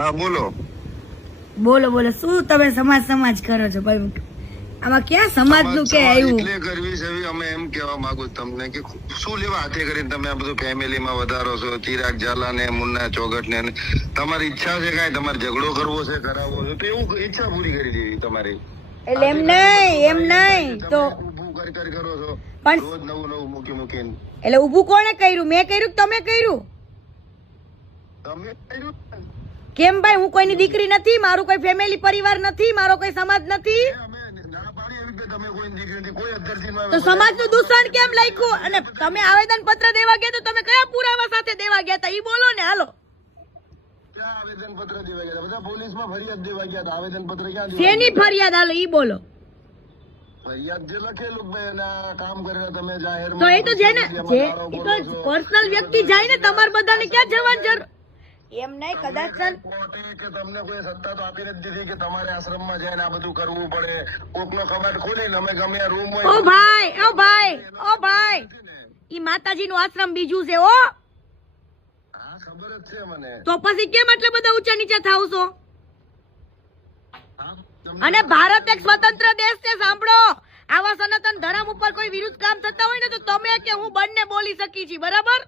હા બોલો. બોલો બોલો, શું તમે સમાજ સમાજ કરો છો ભાઈ? આમાં ક્યાં સમાજનું કે આવ્યું? એટલે કરવી છે અમે એમ કહેવા માંગુ છું તમને કે શું લેવા હાથે કરીને તમે આ બધું ફેમિલીમાં વધારો છો, ચિરાગ ઝાલા ને મુન્ના ચોગટ ને તમારી ઈચ્છા છે કાંઈ તમારે ઝઘડો કરવો છે, કરાવવો છે તો એવું ઈચ્છા પૂરી કરી દેવી તમારી. એટલે એમ નહીં તો ઊભું કરી કરો છો પણ રોજ નવું નવું મૂકીને. એટલે ઊભું કોણે કર્યું? મેં કર્યું કે તમે કર્યું? તમે કર્યું કેમ ભાઈ? હું કોઈની દીકરી નથી, મારું કોઈ ફેમિલી પરિવાર નથી, મારો કોઈ સમાજ નથી. અમે ના પાડી એવી રીતે તમે કોઈ દીકરી નથી, કોઈ અધરજીમાં તો સમાજનું દૂષણ કેમ લખ્યું? અને તમે આવેદન પત્ર દેવા ગયા તો તમે કયા પુરાવા સાથે દેવા ગયા હતા ઈ બોલો ને. હાલો, ક્યાં આવેદન પત્ર દેવા ગયા? બધા પોલીસમાં ફરિયાદ દેવા ગયા હતા. આવેદન પત્ર ક્યાં શેની ફરિયાદ? હાલો ઈ બોલો. ફરિયાદ જે લખેલું ભાઈ એના કામ કર્યા તમે જાહેર તો એ તો જેને જે ઈ તો પર્સનલ વ્યક્તિ જાય ને, તમારે બધાને ક્યાં જવાની જરૂર? એમ નહીં, કદાચ કે તમને કોઈ સત્તા તો આપી નથી દીધી કે તમારે આશ્રમમાં જઈને આ બધું કરવું પડે. કોકનો કબાટ ખોલીને અમે ગમે આ રૂમ હોય. ઓ ભાઈ ઈ માતાજીનું આશ્રમ બીજું છે. ઓ હા ખબર જ છે મને. તો પછી કેમ આટલા બધા ઊંચા નીચા થાવ છો? હા, તમને અને ભારત એક સ્વતંત્ર દેશ છે. સાંભળો, આવા સનાતન ધર્મ ઉપર કોઈ વિરુદ્ધ કામ થતા હોય ને તો તમે કે હું બંને બોલી શકી છી, બરાબર?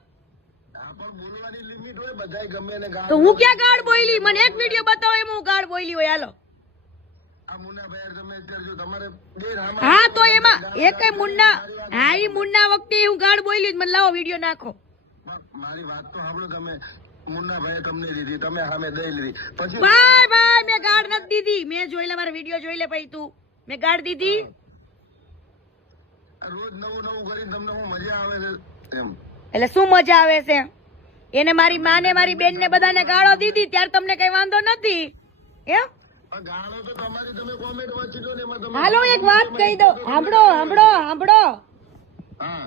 આ પણ બોલવાની લિમિટ હોય. બધાય ગમે ને ગાળ. તો હું ક્યાં ગાળ બોલી? મને એક વિડીયો બતાવો એમાં હું ગાળ બોલી હોય. હાલો. આ મુન્નાભાઈ તમે અત્યારે જો તમારે બે રામા. હા તો એમાં એક મુન્ના, હા ઈ મુન્ના વખતે હું ગાળ બોલી જ. મને લાવો વિડીયો નાખો. મારી વાત તો સાંભળો તમે. મુન્નાભાઈ તમને દીધી, તમે સામે દઈ લીધી. પછી ભાઈ મેં ગાળ નથી દીધી. મેં જોઈ લે, મારો વિડીયો જોઈ લે પછી તું. મેં ગાળ દીધી? રોજ નવું નવું કરીને તમને હું મજા આવે છે એમ. એટલે શું મજા આવે છે? એને મારી માને મારી બેન ને બધાને ગાળો દીધી ત્યારે તમને કઈ વાંધો નથી એમ? પણ ગાળો તો તમારી તમે કોમેન્ટ વાંચી લો ને એમાં તમે. હાલો એક વાત કહી દો. સાંભળો. હા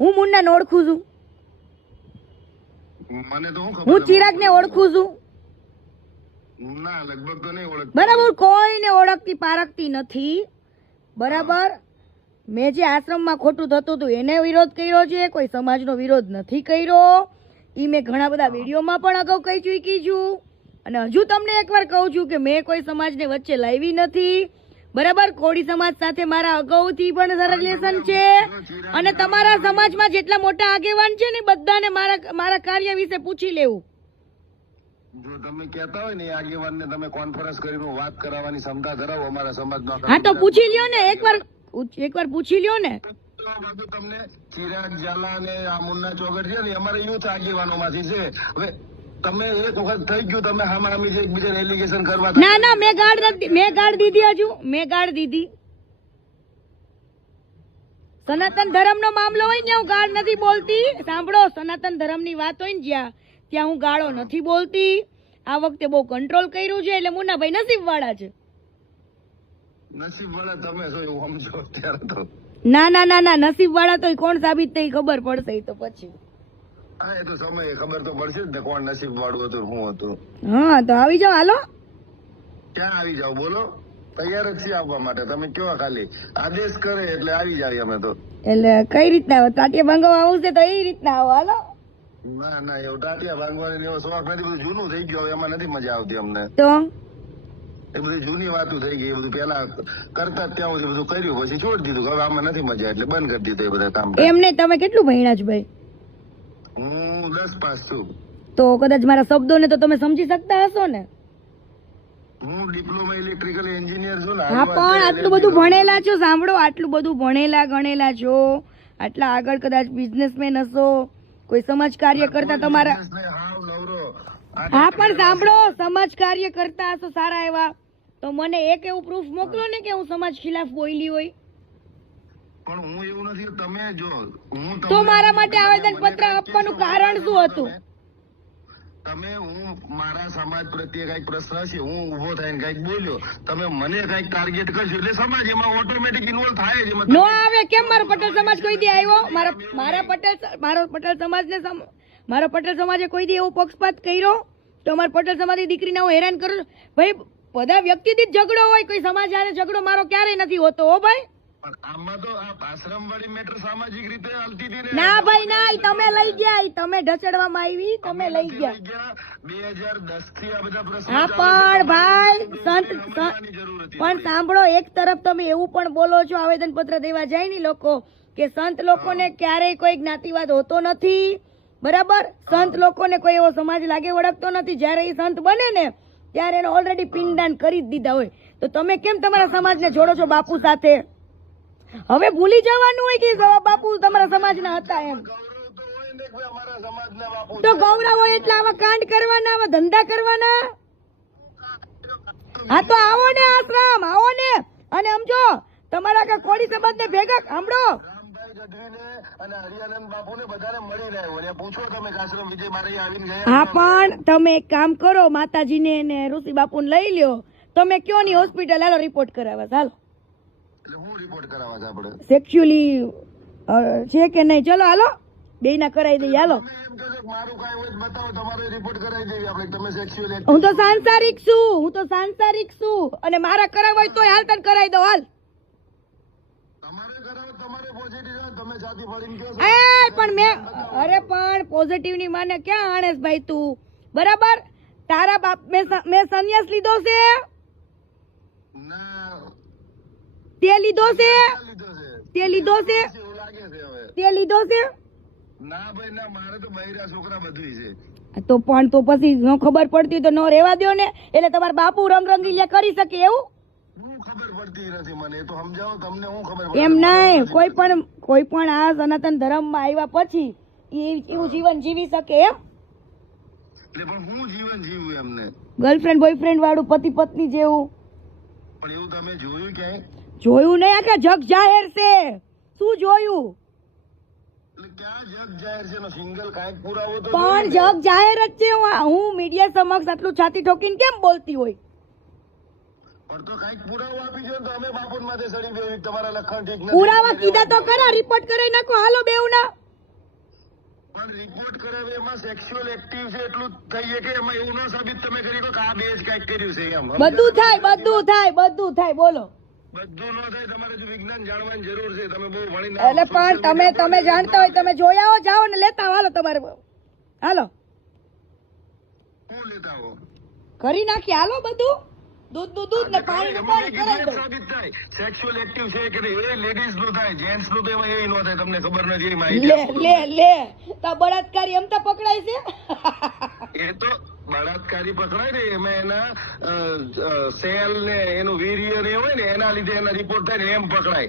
હું મુન્નાને ઓળખું છું, મને તો હું ખબર. હું ચિરાગને ઓળખું છું, ના લગભગ તો નહીં ઓળખ. બરાબર? કોઈને ઓળખતી પારખતી નથી, બરાબર? મેં જે આશ્રમમાં ખોટું થતું હતું એને વિરોધ કર્યો છે, કોઈ સમાજનો વિરોધ નથી કર્યો. ઈ મેં ઘણા બધા વિડીયોમાં પણ અગાઉ કહી ચૂકી છું. અને હજુ તમને એકવાર કહું છું કે મેં કોઈ સમાજને વચ્ચે લાવી નથી, બરાબર? કોળી સમાજ સાથે મારા અગાઉથી પણ સારા રિલેશન છે. અને તમારા સમાજમાં જેટલા મોટા આગેવાન છે ને બધાને મારા કાર્ય વિશે પૂછી લેવું. જો તમે કહેતા હોય ને એ આગેવાનને તમે કોન્ફરન્સ કરીને વાત કરાવવાની ક્ષમતા ધરાવો અમારા સમાજમાં. હા તો પૂછી લ્યો ને, એકવાર પૂછી લ્યો ને. તમને ચિરાગ ઝાલા ને આ મુન્ના ચોગટ છે ને અમારા યુથ આગેવાનો માંથી છે. હવે તમે એક વખત થઈ ગયું તમે હામાહામી જે એકબીજાને એલિગેશન કરવા. ના મેં ગાળ દીધી. હજુ મેં ગાળ દીધી? સનાતન ધર્મનો મામલો હોય ને હું ગાળ નથી બોલતી. સાંભળો, સનાતન ધર્મની વાત હોય ને ત્યાં હું ગાળો નથી બોલતી. આ વખતે બહુ કંટ્રોલ કર્યું છે એટલે મુન્નાભાઈ નસીબ વાળા છે. નસીબ વાળા તમે છો એવું સમજો અત્યારે તો. ના નસીબ વાળા તો કોણ સાબિત થઈ ખબર પડશે ઈ તો પછી. હા એ તો સમય ખબર તો પડશે જ ને કોણ નસીબ વાળું હતું શું હતું. હા તો આવી જાઓ. હાલો ક્યાં આવી જાવ બોલો. તૈયાર જ છીએ આવવા માટે. તમે કયો ખાલી આદેશ કરે એટલે આવી જાય અમે તો. એટલે કઈ રીતના તાટિયા ભાંગવા આવશે તો એ રીતના આવો. હાલો. ના એવું ટાટિયા ભાંગવાની એવો શોખ નથી. બધું જૂનું થઈ ગયું. હવે એમાં નથી મજા આવતી અમને. તો એ બધી જૂની વાતો થઈ ગઈ. એ બધું પેલા કરતા ત્યાં સુધી બધું કર્યું પછી છોડી દીધું. હવે આમાં નથી મજા એટલે બંધ કરી દીધું એ બધા કામ. એમને તમે કેટલું ભણ્યા છો ભાઈ? હું 10 પાસ છું. તો કદાચ મારા શબ્દોને તો તમે સમજી શકતા હશો ને? હું ડિપ્લોમા ઇલેક્ટ્રિકલ એન્જિનિયર છું ને. હા પણ આટલું બધું ભણેલા છો. સાંભળો, આટલું બધું ભણેલા ગણેલા છો, આટલા આગળ કદાચ બિઝનેસમેન હશો, કોઈ સમાજ કાર્ય કરતા તમારા. હા પણ સાંભળો, સમાજ કાર્ય કરતા હશો સારા એવા, તો મને એક એવું પ્રૂફ મોકલો ને કે હું સમાજ ખિલાફ બોલી હોય. પણ હું એવું નથી. તમે જો હું તો મારા માટે આવેદન પત્ર આપવાનું કારણ શું હતું? તમે હું મારા સમાજ પ્રત્યે કઈક પ્રશ્ન છે, હું ઉભો થઈને કઈક બોલ્યો, તમે મને કઈક ટાર્ગેટ કરશો એટલે સમાજ એમાં ઓટોમેટિક ઇન્વોલ્વ થાય જ. નો આવે કેમ? મારો પટેલ સમાજ કોઈ દી આવ્યો? મારો પટેલ સમાજે કોઈ દી એવો પક્ષપાત કર્યો? તો અમારા પટેલ સમાજની દીકરીને હું હેરાન કરું? ભાઈ બધા વ્યક્તિથી ઝઘડો હોય, કોઈ સમાજ હારે ઝઘડો મારો ક્યારેય નથી હોતો હો ભાઈ. પણ આમાં તો આ આશ્રમ વાળી મેટર સામાજિક રીતે હાલતી હતી ને. ના ભાઈ ના, ઈ તમે લઈ ગયા, ઈ તમે ઢસડવામાં આવી, તમે લઈ ગયા. 2010 થી આ બધા પ્રશ્નો હા ચાલે પણ છે. ભાઈ સમજવાની જરૂર હતી. પણ સાંભળો, એક તરફ તમે એવું પણ બોલો છો, આવેદન પત્ર દેવા જાય ને લોકો કે સંત લોકોને ક્યારેય કોઈ જ્ઞાતિવાદ હોતો નથી, બરાબર? સંત લોકોને કોઈ એવો સમાજ લાગે વળગતો નથી. જ્યારે એ સંત બને ને ત્યારે એને ઓલરેડી પિંડદાન કરી જ દીધા હોય. તો તમે કેમ તમારા સમાજને જોડો છો બાપુ સાથે? હવે ભૂલી જવાનું હોય કે બાપુ તમારા સમાજના હતા એમ. ગૌરવ તો હોય ને કે ભાઈ અમારા સમાજના બાપુ તો ગૌરવ હોય એટલે આવા કાંડ કરવાના, આવા ધંધા કરવાના. હા તો આવો ને આશ્રમ, આવો ને. અને સમજો, તમારા કે કોળી સમાજને ભેગા સાંભળો, રામભાઈ ગઢવીને અને હરિયાનંદ બાપુને બધાને મળીને આવ્યો ને પૂછો તમે કે આશ્રમ વિજય મારે આવીને ગયા. હા પણ તમે એક કામ કરો, માતાજીને ને ઋષિ બાપુને લઈ લ્યો, તમે કયો ની હોસ્પિટલ હાલો રિપોર્ટ કરાવવા. ચાલો, એટલે હું રિપોર્ટ કરાવવા છે આપણે? સેક્સ્યુઅલી છે કે નહીં? ચલો હાલો, બેયના કરાવી દઈએ. હાલો, તમે એમ કહો છો કે મારું કાંઈ હોય તો બતાવો, તમારો રિપોર્ટ કરાવી દઈએ આપણે. તમે સેક્સ્યુઅલ હું તો સાંસારિક છું, હું તો સાંસારિક છું, અને મારા કરાવવા હોય તોય હાલ તને કરાવી દો. હાલ તમારે કરાવો, તમારે પોઝિટિવ હોય તમે જાતિ ફરીને કહો છો. એ પણ મેં પણ પોઝિટિવ ની માને ક્યાં આણેસ ભાઈ તું? બરાબર, તારા બાપ મેં સંન્યાસ લીધો છે, ના તે લીધો છે, લીધો છે તે લીધો છે, એવું લાગે છે હવે. તે લીધો છે. ના ભાઈ ના, મારે તો બૈરા છોકરા બધું છે. તો પણ તો પછી ન ખબર પડતી તો ન રહેવા દો ને. એટલે તમારા બાપુ રંગરંગીલિયા કરી શકે એવું? હું ખબર પડતી નથી મને, એ તો સમજાવો તમને. હું ખબર એમ નહીં, કોઈ પણ આ સનાતન ધર્મમાં આવ્યા પછી એવું જીવન જીવી શકે એમ? એટલે પણ હું જીવન જીવું એમને. ગર્લફ્રેન્ડ બોયફ્રેન્ડ વાળું, પતિ પત્ની જેવું પણ એવું તમે જોયું ક્યાંય? જોયું નહીં? આખા જગ જાહેર છે. શું જોયું? એટલે ક્યાં જગ જાહેર છે? એનો સિંગલ કાંઈક પુરાવો તો પણ જોઈએ ને. જગ જાહેર જ છે. હું મીડિયા સમક્ષ આટલું છાતી ઠોકીને કેમ બોલતી હોય? પણ તો કાંઈક પુરાવો આપી દો તો અમે બાપુન માથે સડી બેહી. તમારા લખણ ઠીક નથી. પુરાવા કીધા તો ખરા, રિપોર્ટ કરાવી નાખો. હાલો બેવના. પણ રિપોર્ટ કરાવે એમાં સેક્સ્યુઅલ એક્ટિવ છે એટલું થઈએ કે એમાં એવું ન સાબિત તમે કરી દો કે આ બે જ કાંઈક કર્યું છે એમ. બધું થાય, બધું થાય, બધું થાય. બોલો. બધું ન થાય. તમારે જો વિજ્ઞાન જાણવાની જરૂર છે. તમે બહુ ભણીને એટલે પણ તમે જાણતા હોય, તમે જોયા હો, જાઓ ને લેતા આવો. હાલો તમારે, હાલો શું લેતા હો? કરી નાખીએ. હાલો બધું, દૂધ ને પાણી એમાં પાણી એક કરાવી દો. સાબિત થાય સેક્સ્યુઅલ એક્ટિવ છે કે નહીં. એ લેડીઝ નું થાય, જેન્ટ્સ નું તો એમાં એ ન થાય. તમને ખબર નથી એ માહિતી લે આપો. લે તો બળાત્કારી એમ તો પકડાય છે. એ તો બળાત્કારી પકડાય ને એમાં એના સેલ ને એનું વીર્ય ને હોય ને એના લીધે એના રિપોર્ટ થાય ને એમ પકડાય.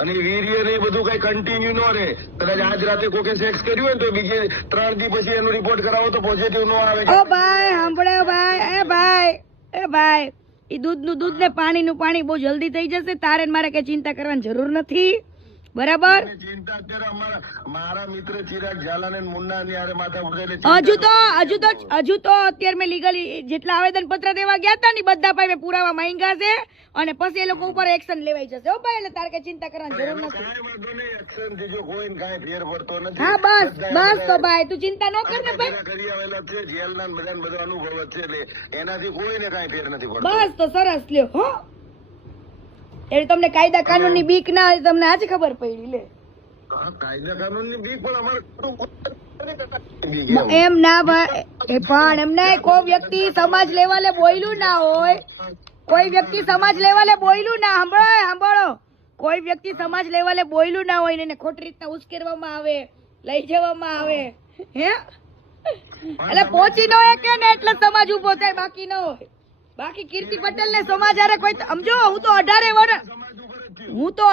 અને એ વીર્ય ને એ બધું કઈ કન્ટિન્યુ ન રહે. કદાચ આજ રાતે કોકે સેક્સ કર્યું હોય ને તો બીજે 3 દી પછી એનું રિપોર્ટ કરાવો તો પોઝિટિવ ન આવે. ઓ ભાઈ સાંભળે ભાઈ, એ ભાઈ એ દૂધ ને પાણીનું પાણી બહુ જલ્દી થઈ જશે. તારે ને મારે કઈ ચિંતા કરવાની જરૂર નથી, બરાબર? ચિંતા અત્યારે મારા મિત્ર ચિરાગ ઝાલા ને મુન્ના ની હારે માથા ઉઠાઈને હજુ તો અત્યારે મેં લીગલી જેટલા આવેદન પત્ર દેવા ગયા હતા ને બધા ભાઈ મેં પુરાવા માંગ્યા છે, અને પછી એ લોકો ઉપર એક્શન લેવાઈ જશે. હો ભાઈ, એટલે તારે કઈ ચિંતા કરવાની જરૂર નથી. કાંઈ વાંધો નહીં. એક્શન થી જો કોઈ કાંઈ ફેર પડતો નથી. હા બસ તો ભાઈ તું ચિંતા ન કર ને ભાઈ. કરી આવેલા છે જેલના બધાને બધો અનુભવ જ છે એટલે એનાથી કોઈને કાંઈ ફેર નથી પડતો. બસ તો સરસ લ્યો. હો એટલે તમને કાયદા કાનૂન ની બીક ના હોય, તમને આજે ખબર પડી. લે હા, કાયદા કાનૂન ની બીક પણ અમારે એમ ના ભાઈ, પણ એમ નહીં. કોઈ વ્યક્તિ સમાજ લેવલે બોલ્યું ના હોય, કોઈ વ્યક્તિ સમાજ લેવલે બોલ્યું ના, સાંભળો, કોઈ વ્યક્તિ સમાજ લેવલે બોલ્યું ના હોય ને એને ખોટી રીતના ઉશ્કેરવામાં આવે, લઈ જવામાં આવે, હે એટલે પહોંચી ન હોય કે ને એટલે સમાજ ઉભો થાય, બાકી ન હોય. બાકી કીર્તિ પટેલ ને સમાજ હારે કોઈ સમજો, હું તો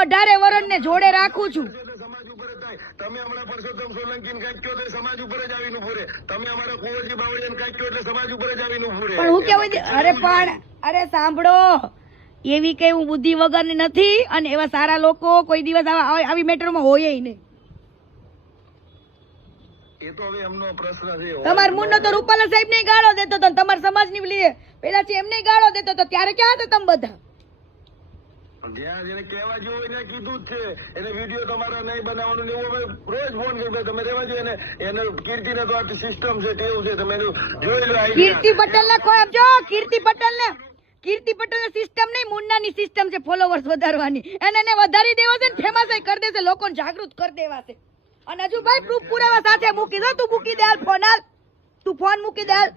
18 વર્ષ ને જોડે રાખું છું. સમાજ ઉપર જ થાય. તમે હમણાં પરસોત્તમ સોલંકી કાંઈક કહો તો એ સમાજ ઉપર જ આવીને ઉભું રહે. તમે અમારા કુંવરજી બાવળિયાને કાંઈક કહો એટલે સમાજ ઉપર જ આવીને ઉભું રહે. પણ હું કેવું, અરે સાંભળો, એવી કઈ હું બુદ્ધિ વગરની નથી, અને એવા સારા લોકો કોઈ દિવસ આવી મેટરમાં હોય નહીં. એ તો હવે એમનો પ્રશ્ન છે. તમાર મુન્નો તો રૂપાલા સાહેબ ને ગાળો દેતો હતો, તમારા સમાજ ની પેલા છે એમને ગાળો દેતો હતો, ત્યારે ક્યાં હતા તમે બધા? જ્યાં જેને કહેવા જેવું એને કીધું જ છે. એને વિડીયો તમારે નહીં બનાવવાનું ને એવું અમે રોજ ફોન કરી તમે રહેવા જોઈએ. એને કીર્તિ ને તો આટલી સિસ્ટમ છે, ટેવ છે, તમે એનું જોઈ લો. કીર્તિ પટેલ ને કોઈ સમજો, કીર્તિ પટેલ ને કીર્તિ પટેલની સિસ્ટમ નહીં, મુન્નાની સિસ્ટમ છે ફોલોવર્સ વધારવાની. એને વધારી દેવા છે ને ફેમસ કરી દેશે, લોકોને જાગૃત કરી દેવા છે. અને હજુ ભાઈ પ્રૂફ પુરાવા સાથે મૂકી દો. તું મૂકી દે હાલ ફોન, હાલ તું ફોન મૂકી દે હાલ.